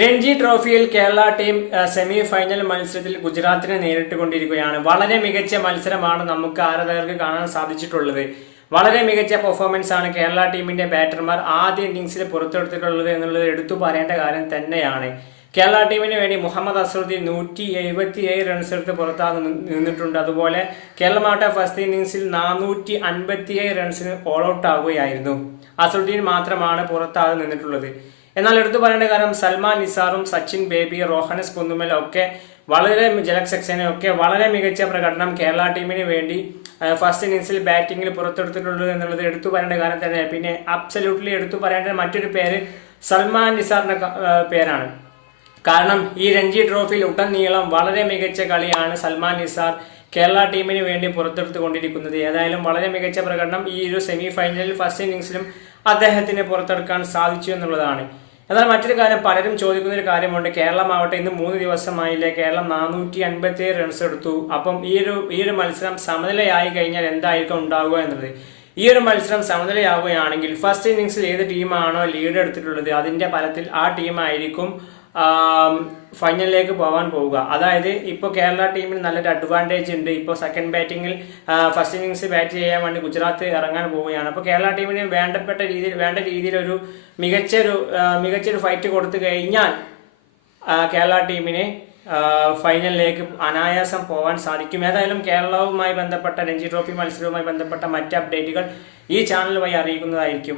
രഞ്ജി ട്രോഫിയിൽ Kerala team semi final മത്സരത്തിൽ ഗുജറാത്തിനെ നേരിട്ടുകൊണ്ടിരിക്കുകയാണ്. വളരെ മികച്ച മത്സരമാണ് നമുക്ക് ആരാധകർക്ക് കാണാൻ സാധിച്ചിട്ടുള്ളത്. വളരെ മികച്ച പെർഫോമൻസ് ആണ് കേരള ടീമിന്റെ ബാറ്റർമാർ ആദ്യ ഇന്നിംഗ്സിൽ പുറത്തെടുത്തിട്ടുള്ളത് എന്നുള്ളത് എടുത്തു പറയേണ്ട കാര്യം തന്നെയാണ്. കേരള ടീമിന് വേണ്ടി മുഹമ്മദ് അസറുദ്ദീൻ നൂറ്റി എഴുപത്തി ഏഴ് റൺസ് എടുത്ത് പുറത്താ നിന്നിട്ടുണ്ട്. അതുപോലെ കേരളമാവട്ടെ ഫസ്റ്റ് ഇന്നിംഗ്സിൽ നാനൂറ്റി അൻപത്തി ഏഴ് റൺസിന് ഓൾ ഔട്ട് ആവുകയായിരുന്നു. അസറുദ്ദീൻ മാത്രമാണ് പുറത്താകെ നിന്നിട്ടുള്ളത്. എന്നാൽ എടുത്തു പറയേണ്ട കാരണം സൽമാൻ നിസാറും സച്ചിൻ ബേബി റോഹനസ് കുന്നുമൽ ഒക്കെ വളരെ ജലക് സക്സേനയൊക്കെ വളരെ മികച്ച പ്രകടനം കേരള ടീമിന് വേണ്ടി ഫസ്റ്റ് ഇന്നിങ്സിൽ ബാറ്റിംഗിൽ പുറത്തെടുത്തിട്ടുള്ളൂ എന്നുള്ളത് എടുത്തു പറയേണ്ട കാര്യം തന്നെ പിന്നെ അബ്സല്യൂട്ട്ലി എടുത്തു പറയേണ്ട മറ്റൊരു പേര് സൽമാൻ നിസാറിന്റെ പേരാണ്. കാരണം ഈ രഞ്ജി ട്രോഫിയിൽ ഉടനീളം വളരെ മികച്ച കളിയാണ് സൽമാൻ നിസാർ കേരള ടീമിന് വേണ്ടി പുറത്തെടുത്തുകൊണ്ടിരിക്കുന്നത്. ഏതായാലും വളരെ മികച്ച പ്രകടനം ഈ ഒരു സെമി ഫൈനലിൽ ഫസ്റ്റ് ഇന്നിംഗ്സിലും അദ്ദേഹത്തിന് പുറത്തെടുക്കാൻ സാധിച്ചു എന്നുള്ളതാണ്. എന്നാൽ മറ്റൊരു കാര്യം പലരും ചോദിക്കുന്ന ഒരു കാര്യമുണ്ട് കേരളമാവട്ടെ ഇന്ന് മൂന്ന് ദിവസമായില്ലേ? കേരളം നാനൂറ്റി അൻപത്തി ഏഴ് റൺസ് എടുത്തു. അപ്പം ഈ ഒരു ഈ ഒരു മത്സരം സമനിലയായി കഴിഞ്ഞാൽ എന്തായിരിക്കും ഉണ്ടാവുക എന്നുള്ളത്? ഈ ഒരു മത്സരം സമനിലയാവുകയാണെങ്കിൽ ഫസ്റ്റ് ഇന്നിങ്സിൽ ഏത് ടീമാണോ ലീഡ് എടുത്തിട്ടുള്ളത് അതിന്റെ ഫലത്തിൽ ആ ടീമായിരിക്കും ഫൈനലിലേക്ക് പോകാൻ പോവുക. അതായത് ഇപ്പോൾ കേരള ടീമിന് നല്ലൊരു അഡ്വാന്റേജ് ഉണ്ട്. ഇപ്പോൾ സെക്കൻഡ് ബാറ്റിങ്ങിൽ ഫസ്റ്റ് ഇന്നിങ്സ് ബാറ്റ് ചെയ്യാൻ വേണ്ടി ഗുജറാത്ത് ഇറങ്ങാൻ പോവുകയാണ്. അപ്പോൾ കേരള ടീമിന് വേണ്ടപ്പെട്ട രീതിയിൽ വേണ്ട രീതിയിലൊരു മികച്ചൊരു മികച്ചൊരു ഫൈറ്റ് കൊടുത്തു കഴിഞ്ഞാൽ കേരള ടീമിന് ഫൈനലിലേക്ക് അനായാസം പോകാൻ സാധിക്കും. ഏതായാലും കേരളവുമായി ബന്ധപ്പെട്ട രഞ്ജി ട്രോഫി മത്സരവുമായി ബന്ധപ്പെട്ട മറ്റ് അപ്ഡേറ്റുകൾ ഈ ചാനൽ വഴി അറിയിക്കുന്നതായിരിക്കും.